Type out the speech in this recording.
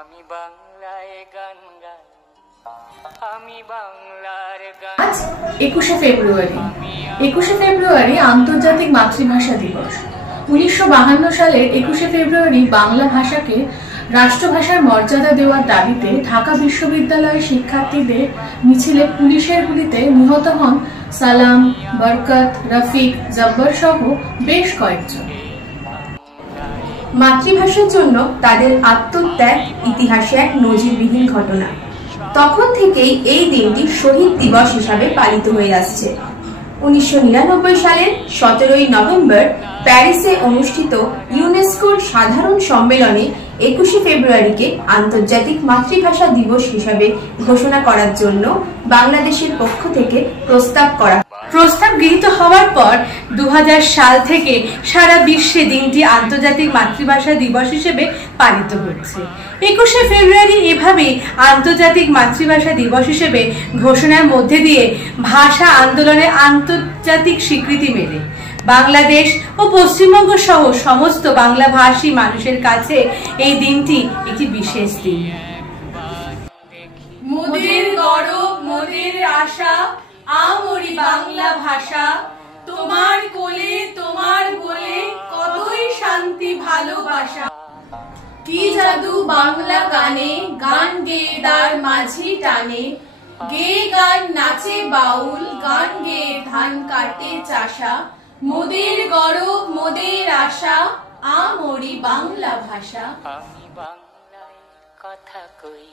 আমি বাংলায় গান গাই, আমি বাংলার গান। আজ 21শে ফেব্রুয়ারি। 21শে ফেব্রুয়ারি আন্তর্জাতিক মাতৃভাষা দিবস। 1952 সালের 21শে ফেব্রুয়ারি বাংলা ভাষাকে রাষ্ট্রভাষার মর্যাদা দেওয়ার দাবিতে ঢাকা বিশ্ববিদ্যালয়ের শিক্ষার্থীদের মিছিলে পুলিশের গুলিতে নিহত হন সালাম, বরকত, রফিক, জব্বর সহ বেশ কয়েকজন। মাতৃভাষার জন্য তাদের আত্মত্যাগ ইতিহাসে এক নজিরবিহীন ঘটনা। তখন থেকেই এই দিনটি শহীদ দিবস হিসাবে পালিত হয়ে আসছে। 1999 সালের 17ই নভেম্বর প্যারিসে অনুষ্ঠিত ইউনেস্কোর সাধারণ সম্মেলনে 21শে ফেব্রুয়ারিকে আন্তর্জাতিক মাতৃভাষা দিবস হিসাবে ঘোষণা করার জন্য বাংলাদেশের পক্ষ থেকে প্রস্তাব গৃহীত হওয়ার পর 2000 সাল থেকে সারা বিশ্বে দিনটি আন্তর্জাতিক মাতৃভাষা দিবস হিসেবে পালিত হচ্ছে। 21শে ফেব্রুয়ারি এভাবেই আন্তর্জাতিক মাতৃভাষা দিবস হিসেবে ঘোষণার মধ্যে দিয়ে ভাষা আন্দোলনের আন্তর্জাতিক স্বীকৃতি মেলে। বাংলাদেশ ও পশ্চিমবঙ্গ সহ সমস্ত বাংলাভাষী মানুষের কাছে এই দিনটি একটি বিশেষ দিন। মোদের গৌরব, মোদের আশা, আমরি বাংলা ভাষা, তোমার কোলে তোমার বলে কতই শান্তি ভালোবাসা। কি জাদু বাংলা গানে, গান গেয়ে দার মাঝি টানে, গেয়ে গান নাচে বাউল, গান গেয়ে ধান কাটে চাষা। মোদের গৌরব, মোদের আশা, আমরি বাংলা ভাষা। আমি বাংলায় কথা কই।